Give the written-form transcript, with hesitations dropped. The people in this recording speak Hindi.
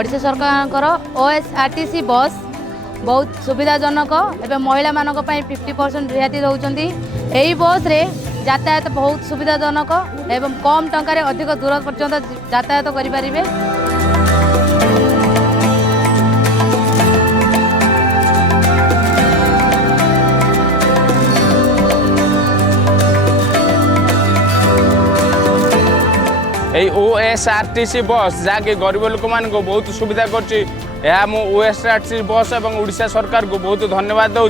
ओडिशा सरकार ओएसआरटीसी बस बहुत सुविधाजनक एवं महिला मानक 50% रियायती दौरान यही बस रे यातायात बहुत सुविधाजनक एवं कम टंकार अधिक दूर पर्यंत यातायात करें। ओएसआरटीसी बस जहाँकि गरीब लोक मान बहुत सुविधा कर ओएसआरटीसी बस और ओडिशा सरकार को बहुत धन्यवाद दूँ।